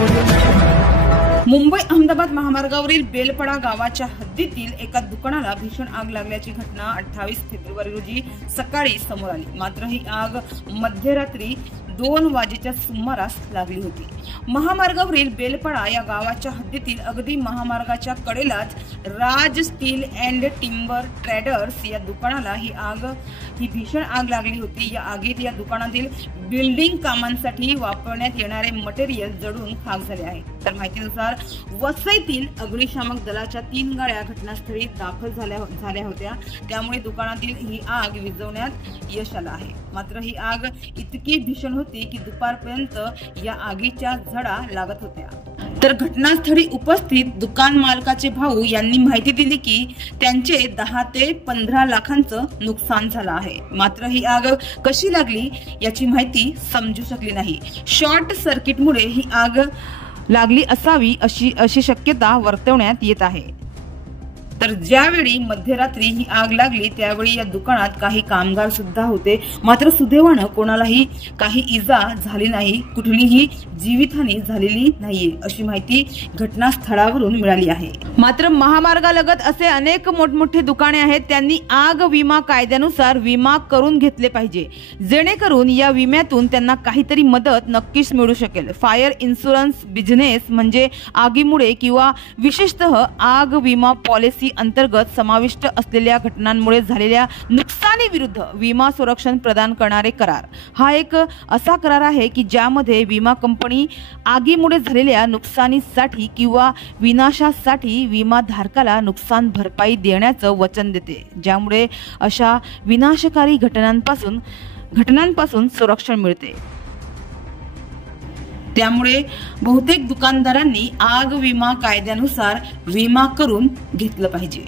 मुंबई अहमदाबाद महामार्गावरील बेलपडा गावाच्या हद्दीतील एका दुकानाला भीषण आग लागल्याची घटना 28 फेब्रुवारी रोजी सकाळी समोर आली। मात्र ही आग मध्यरात्री 2 वाजेच्या सुमारास लागली होती। महामार्गावरील बेलपडा या गावाच्या हद्दीतील अगदी महामार्गाच्या कडेलाच राज स्टील अँड टिंबर ट्रेडर्स या दुकानाला ही भीषण आग लागली होती। या आगीत या दुकानातील बिल्डिंग कामांसाठी वापरण्यात येणारे मटेरियल जळून खाक झाले आहे। तर माहितीनुसार वसईतील अग्निशामक दलाच्या 3 गाड्या घटनास्थळी दाखल झाल्या होत्या, त्यामुळे दुकानातील ही आग विझवण्यात यश आलं आहे। मात्र ही आग इतकी भीषण होती की दुपारपर्यंत या आगीच्या झळा लागत होत्या। तर घटनास्थळी उपस्थित दुकान मालकाचे भाऊ यांनी माहिती दिली की त्यांचे 10 ते 15 लाखांचं नुकसान झालं आहे। मात्र ही आग कशी लागली याची माहिती समजू शकली नाही। शॉर्ट सर्किटमुळे ही आग लागली असावी अशी शक्यता वर्तवण्यात येत आहे। तर ज्यावेळी मध्यरात्री ही आग लागली त्यावेळी या दुकानात काही कामगार सुद्धा होते, मात्र सुदैवानं कोणालाही काही इजा झाली नाही, कुठलीही जीवितहानी झालेली नाहीये अशी माहिती घटनास्थळावरून मिळाली आहे। मात्र महामार्गालगत असे अनेक मोठमोठे दुकाने आहेत, त्यांनी आग विमा कायद्यानुसार विमा करून घेतले पाहिजे, जेणेकरून या विम्यातून त्यांना काहीतरी मदत नक्कीच मिळू शकेल। फायर इन्शुरन्स बिझनेस म्हणजे आगीमुळे किंवा विशेषतः आग विमा पॉलिसी अंतर्गत समाविष्ट असलेल्या घटनांमुळे झालेल्या नुकसानीविरुद्ध विमा संरक्षण प्रदान करणारे करार। हा एक असा करार आहे की ज्यामध्ये विमा कंपनी आगीमुळे झालेल्या नुकसानीसाठी किंवा विनाशासाठी विमाधारकाला नुकसान भरपाई देण्याचं वचन देते, ज्यामुळे अशा विनाशकारी घटनांपासून संरक्षण मिळते। त्यामुळे बहुतेक दुकानदारांनी आग विमा कायद्यानुसार विमा करून घेतलं पाहिजे।